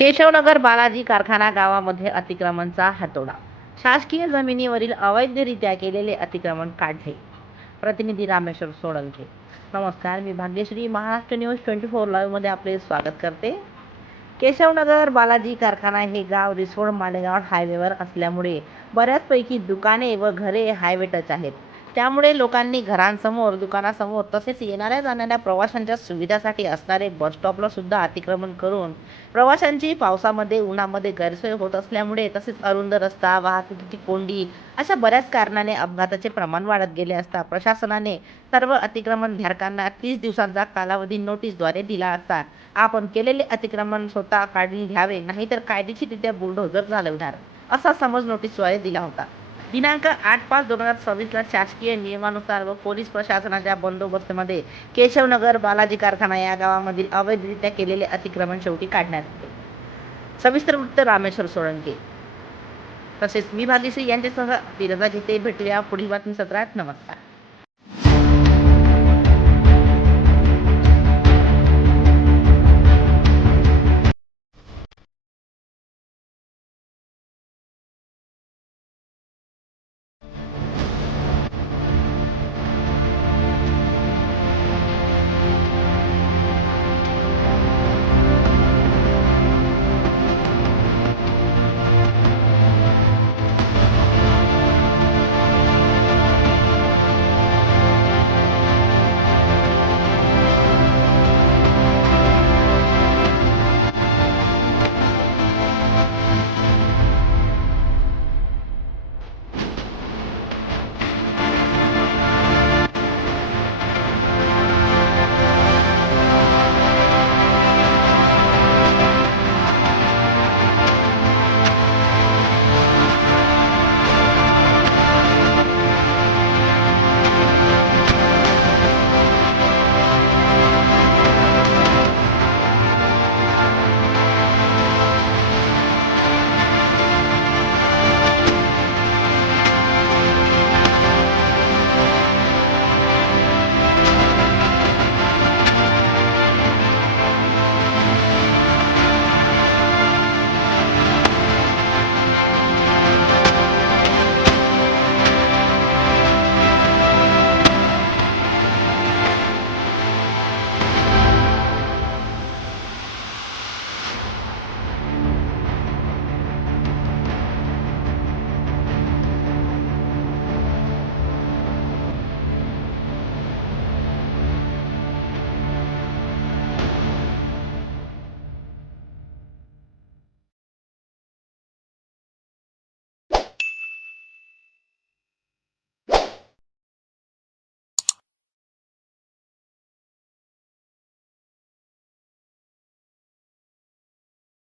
केशवनगर बालाजी कारखाना गावामध्ये अतिक्रमणचा हातोडा. शासकीय जमिनीवरील अवैधरित्या केलेले अतिक्रमण काढले. प्रतिनिधी रामेश्वर सोळंके. नमस्कार, मी भाग्यश्री. महाराष्ट्र न्यूज 24 लाईव्ह मध्ये आपले स्वागत करते. केशवनगर बालाजी कारखाना हे गाव रिसोड मालेगाव हायवेवर असल्यामुळे बऱ्याचपैकी दुकाने व घरे हायवे टच आहेत. त्यामुळे लोकांनी घरांसमोर, दुकानासमोर तसेच येणाऱ्या जाणाऱ्या प्रवाशांच्या सुविधासाठी असणारे बस स्टॉपला सुद्धा अतिक्रमण करून प्रवाशांची पावसामध्ये, उन्हामध्ये गैरसोय होत असल्यामुळे तसेच अरुंद रस्ता, वाहतुकीची कोंडी अशा बऱ्याच कारणाने अपघाताचे प्रमाण वाढत गेले असता प्रशासनाने सर्व अतिक्रमणधारकांना 30 दिवसांचा कालावधी नोटीसद्वारे दिला असता आपण केलेले अतिक्रमण स्वतः काढून घ्यावे, नाहीतर कायदेशीररित्या बुलडोझर चालवणार असा समज नोटीसद्वारे दिला होता. दिनांक 8/5/2026 ला शासकीय नियमानुसार व पोलीस प्रशासनाच्या बंदोबस्तामध्ये केशवनगर बालाजी कारखाना या गावामधील अवैधरित्या केलेले अतिक्रमण शेवटी काढण्यात आले. सविस्तर वृत्त रामेश्वर सोळंके. तसेच मी भाग्यश्री यांच्यासह फिरजा घेते. भेटूया पुढील बातमी सत्रात. नमस्कार.